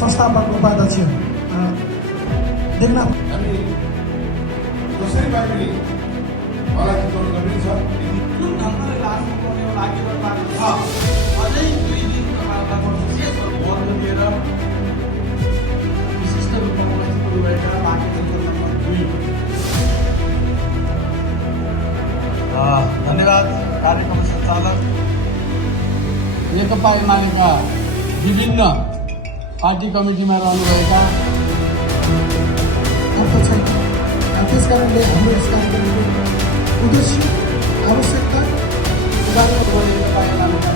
संस्थापक उपाध्यक्ष देवनाथ अनि कसरी भए पनि मलाई चिताउनु जरुरी छ। जुन ढङ्गले लासको पनि लागिरहेको भएको छ, अझै 2 दिन तपाईँहरूलाई विशेष भोट दिएर विशिष्ट रूपमा उपस्थित हुनुभएका पार्टी नेता नम्बर 2 धन्यवाद कार्यक्रम सञ्चालक नेकपा एमालेका विभिन्न पार्टी कमिटीमा रहनुभएका अर्थ छैन। त्यस कारणले हाम्रो यस कार्यक्रमको उद्देश्य आवश्यकता नेकपा एमालेका